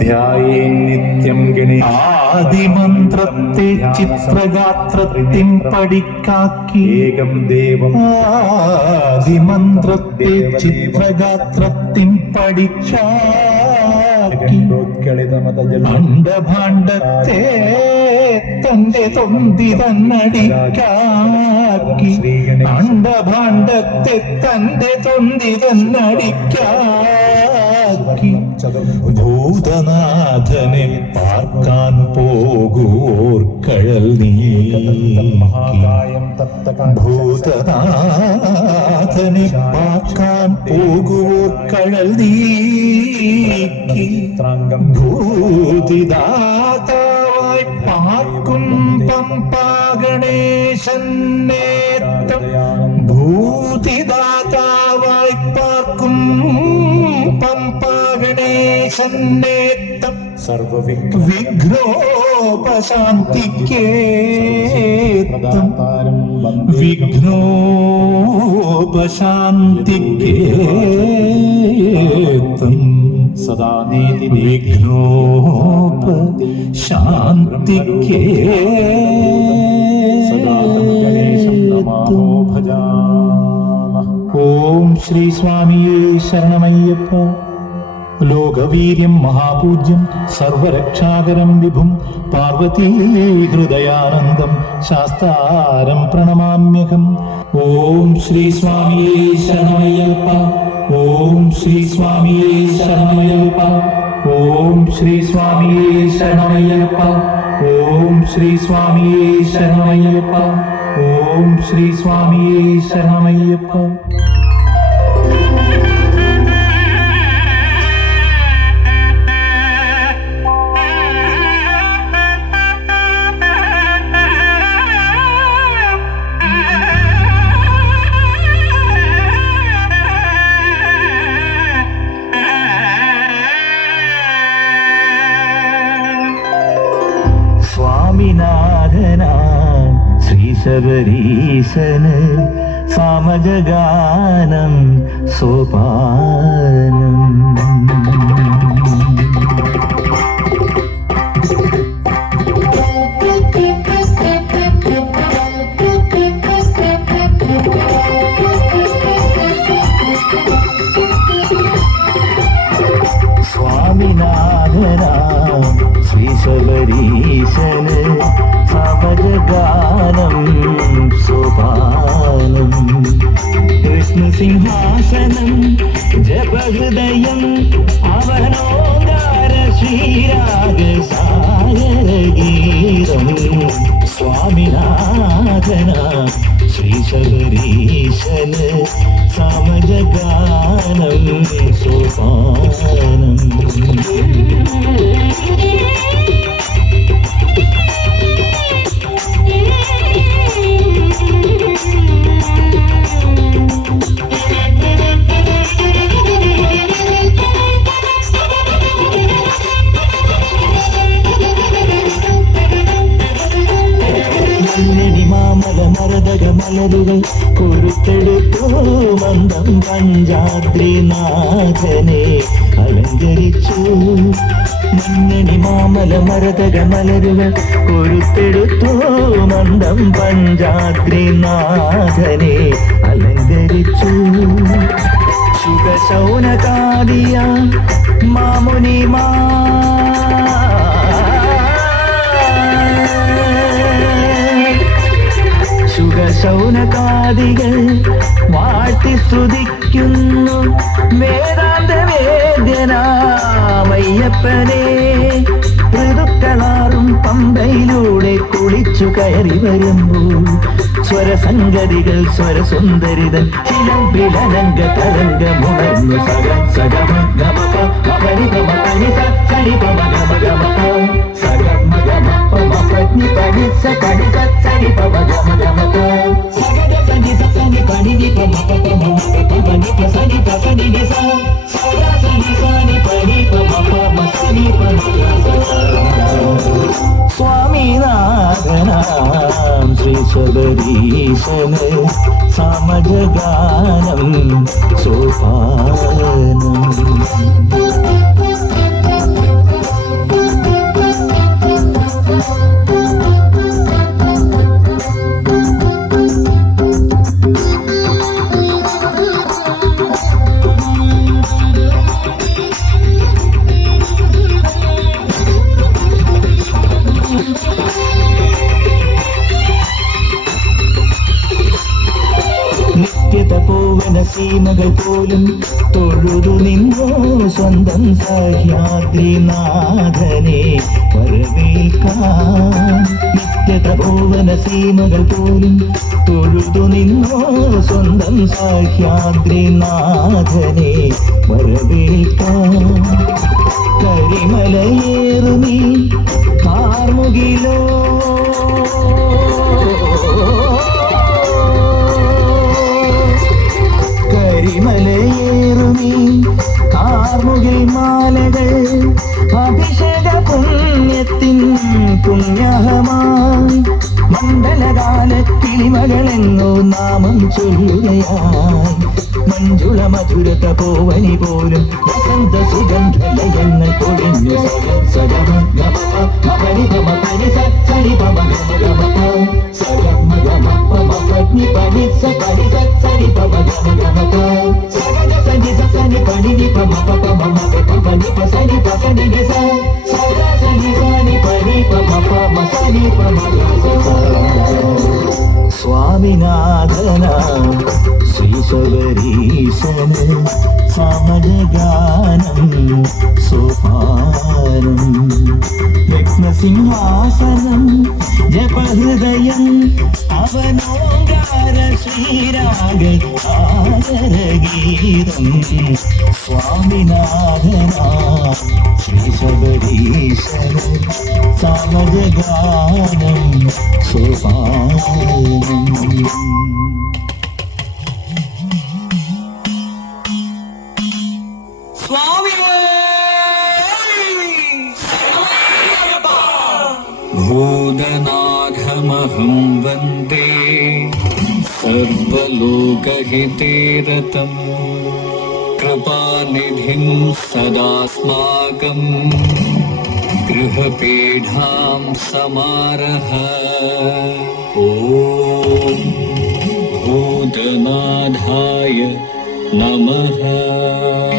ധ്യായേ നിത്യം ഗണേ ആദിമന്ത്രത്തെ ചിത്രഗാത്രത്തിൻ പഠിക്കാക്കി. ഏകം ദേവം ആദിമന്ത്രത്തെ ചിത്രഗാത്രത്തിൻ അണ്ടഭാണ്ഡത്തെ തന്റെ തൊന്തി തന്നടിക്കാക്കി. അണ്ടഭാണ്ഡത്തെ തന്റെ തൊന്തി തന്നടിക്കാക്കി ഭൂതനാഥനെ പാർക്കാൻ പോകുവോർക്കഴൽ തപ്തകാന്തം ഭൂതനാഥനെ പാർക്കാൻ പോകുവോർക്കഴൽ ചിത്രാംഗം ഭൂതിദാതാവായി പാർക്കും പമ്പാഗണേശന്നേത്തം ഭൂതിദാതാവായി പമ്പാഗണേശന്നേത്തം സർവവിഘ്ന വിഘ്നോപശാന്തിക്കേത്തം പ്രദാതാരം വന്ദേ വിഘ്നോപശാന്തിക്കേത്തം സദാ നീതി വിഘ്നോപ ശാന്തിക്കേ സദാതം ഗണേശം നമാഹോ ഭജാമഃ ഓം ശ്രീ സ്വാമിയേ ശരണമയ്യപ്പ ലോകവീര്യം മഹാപൂജ്യം സർവരക്ഷാകരം വിഭും പാർവതീ ഹൃദയാനന്ദം ശാസ്താരം പ്രണമാമ്യകം ഓം ശ്രീ സ്വാമിയേ ശരണമയ്യപ്പ ഓം ശ്രീ സ്വാമിയേ ശരണമയ്യപ്പ ഓം ശ്രീ സ്വാമിയേ ശരണമയ്യപ്പ ഓം ശ്രീ സ്വാമിയേ ശരണമയ്യപ്പ ഓം ശ്രീ സ്വാമിയേ ശരണമയ്യപ്പ. ശ്രീശബരീശന് സാമജഗാനം സോപാനം സ്വാമിനാഥനാം ശ്രീശബരീശന് സമജഗാനം സോപാനം കൃഷ്ണസിംഹാസനം ജപഹൃദയം അവനോദാര ശ്രീരാഗ സാഗരഗീതം സ്വാമിനാഥന ശ്രീശബരീശന് മരതക മലരുകൾ കൊരുത്തെടുത്തു മന്ദം പഞ്ചാദ്രിനാഥനെ അലങ്കരിച്ചു. മഞ്ഞണി മാമല മരതക മലരുകൾ കൊരുത്തെടുത്തു മന്ദം പഞ്ചാദ്രിനാഥനെ അലങ്കരിച്ചു. സുഖശൗനകാദിയ മാമുനി മാ സുഖശൗനകാദികൾ വാഴ്ത്തി സ്തുതിക്കുന്നു. വേദാന്ത വേദ്യനാമയ്യപ്പനെ ഋതുക്കളാറും പമ്പയിലൂടെ കുളിച്ചു കയറി വരുമ്പോൾ സ്വരസംഗതികൾ സ്വരസുന്ദരിതൻ ചിലമ്പിലനങ്ക തരംഗമുണർന്നു. സഗ സഗമ ഗമപ മപരി പമ പനി സരി പമ ഗമ ഗമ സഗദ സനി സ സനി പനി നി പമ പ പമ പ പനി പ സനി പ സനി നി സ സഗ സനി സനി പനി പമ പമ സനി പമ ഗ സ സ്വാമിനാഥനാം ശ്രീ ശബരീശന് സമജഗാനം സോപാനം സീമകൾ പോലും തൊഴുതു നിന്നോ സ്വന്തം സഹ്യാദ്രിനാഥനെ വരവേൽക്കാൻ നിത്യതപോവന സീമകൾ പോലും തൊഴുതു നിന്നോ സ്വന്തം സഹ്യാദ്രിനാഥനെ വരവേൽക്കാൻ കരിമലയേറുമീ കാർമുകിലോ കാർമുകിൽ മാലകൾ അഭിഷേക പുണ്യത്തിൻ പുണ്യഹമായി മണ്ഡലകാലത്തിളിമകളെങ്ങോ നാമം ചൊല്ലുകയായി മഞ്ജുള മധുരത പോവനി പോലും വസന്ത സുഗന്ധലയങ്ങൾ പൊഴിഞ്ഞു സഗ സഗമ ഗമ മപനി പമ പനി സരി ഗമ ഗമ സഗമ ഗമ പമ പനി പനി ഗമ ഗമ പ സഗ സനി സ സനി പനി നി പമ പ പമ മ പ പനി പ സനി പ സനി നി സ സഗ സനി സനി പനി പമ പമ സനി പമ ഗ സ സ സ്വാമിനാഥന ശ്രീശബരീശന് സമജഗാനം സോപാനം. രത്നസിംഹാസനം ജപഹൃദയം അവനോങ്കാര ശ്രീരാഗ ആദരഗീതം സ്വാമിനാഥന ശ്രീശബരീശന് സമജഗാനം സോപാനം. भूतनाथमहं वन्दे सर्वलोकहिते रतं कृपानिधिं सदास्माकं गृहपीठां समारः ॐ भूतनाथाय नमः